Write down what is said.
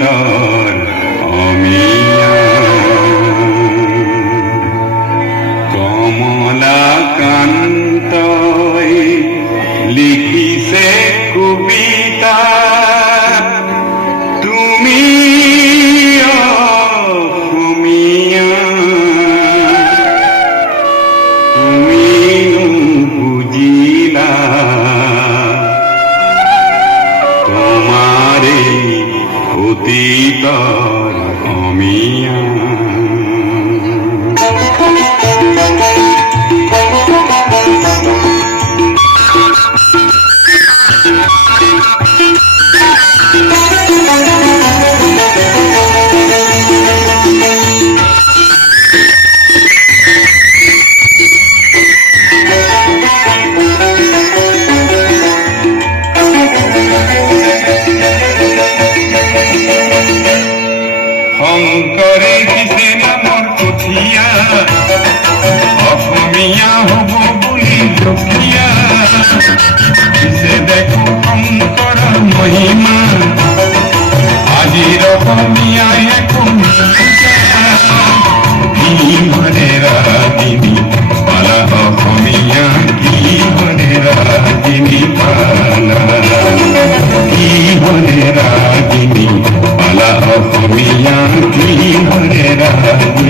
তোর অমিয়া কমলাকান্ত লিখিছে কবিতা তুমি অসমীয়া তুমি বুজিলা তোমারে অতীতৰ অমিয়া শংকৰে দিছে নামৰ কঠীয়া অসমীয়া হ'ব বুলি দুখীয়া দিছে দেখো শংকৰ মহিমা আজিৰ অসমীয়াই একো কি মানে ৰাজিনী পালা অসমীয়া কি মানে ৰাজিনী পালা কি মানে ৰাজিনী পালা অসমীয়া কি মানে ৰাজিনী